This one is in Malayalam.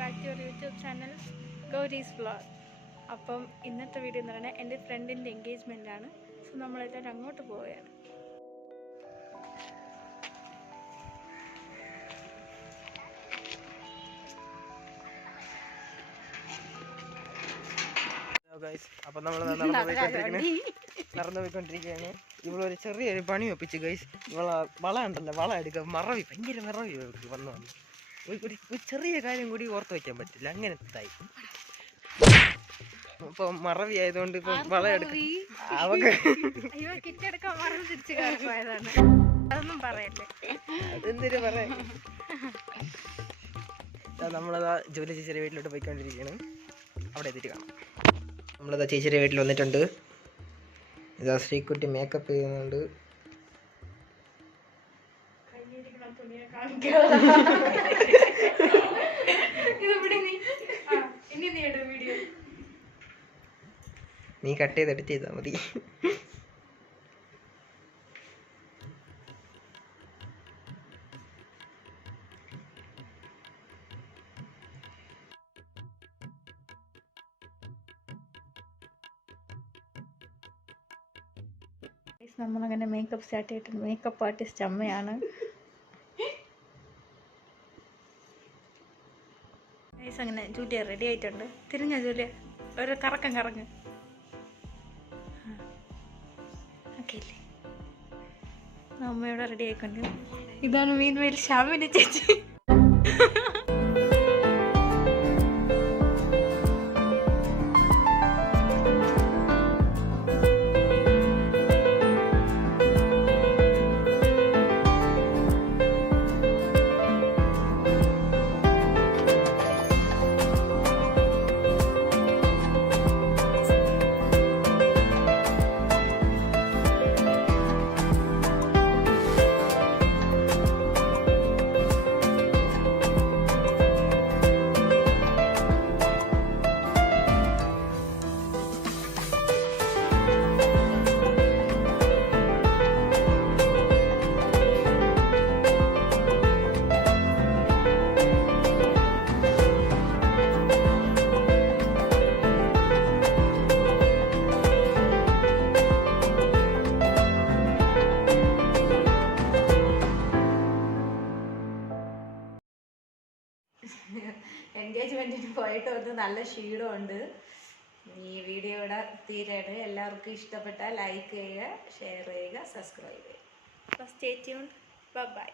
Back to your YouTube channel Gauri's vlog. അപ്പം ഇന്നത്തെ വീഡിയോ എന്ന് പറയുന്നത് എൻ്റെ ഫ്രണ്ടിൻ്റെ എൻഗേജ്മെൻ്റ് ആണ്. സോ നമ്മളെല്ലാവരും അങ്ങോട്ട് പോവുകയാണ്. അപ്പം നമ്മൾ നടന്നു പോയിക്കൊണ്ടിരിക്കുകയാണ്. ഇവളൊരു ചെറിയൊരു പണി ഒപ്പിച്ച് ഗൈസ്. വള ഉണ്ടല്ലോ, വള എടുക്കുക, മറവി, ഭയങ്കര മറവി വന്നു ഒരു ചെറിയ കാര്യം കൂടി ഓർത്ത് വയ്ക്കാൻ പറ്റില്ല, അങ്ങനത്തെ ആയി. ഇപ്പൊ മറവി ആയതുകൊണ്ട് ഇപ്പൊ വള എടുക്കും. അതെന്തൊരു പറയാ. നമ്മളതാ ജോലി ചേച്ചിയുടെ വീട്ടിലോട്ട് പോയിക്കൊണ്ടിരിക്കുകയാണ്. അവിടെ എത്തിയിട്ട് കാണാം. നമ്മളതാ ചേച്ചിയുടെ വീട്ടിൽ വന്നിട്ടുണ്ട്. ഇതാ ശ്രീക്കുട്ടി മേക്കപ്പ് ചെയ്യുന്നുണ്ട്. നീ കട്ട് ചെയ്ത് എഡിറ്റ് ചെയ്താൽ മതി. നമ്മളങ്ങനെ മേക്കപ്പ് സ്റ്റാർട്ട് ചെയ്തിട്ടുണ്ട്. മേക്കപ്പ് ആർട്ടിസ്റ്റ് അമ്മയാണ്. അങ്ങനെ ജൂലിയ റെഡി ആയിട്ടുണ്ട്. തിരിഞ്ഞ ജൂലിയ, ഒരു കറക്കം കറങ്ങ്. ഓക്കെ അല്ലേ? അമ്മയോടെ റെഡി ആയിക്കൊണ്ട്. ഇതാണ് മീൻമേൽ ശ്യാമിനി ചേച്ചി. എൻഗേജ്മെൻറ്റിന് പോയിട്ട് വന്ന് നല്ല ക്ഷീണമുണ്ട്. ഈ വീഡിയോ ഇവിടെ തീരെയാണ്. എല്ലാവർക്കും ഇഷ്ടപ്പെട്ടാൽ ലൈക്ക് ചെയ്യുക, ഷെയർ ചെയ്യുക, സബ്സ്ക്രൈബ് ചെയ്യുക. Stay tuned. ബൈ.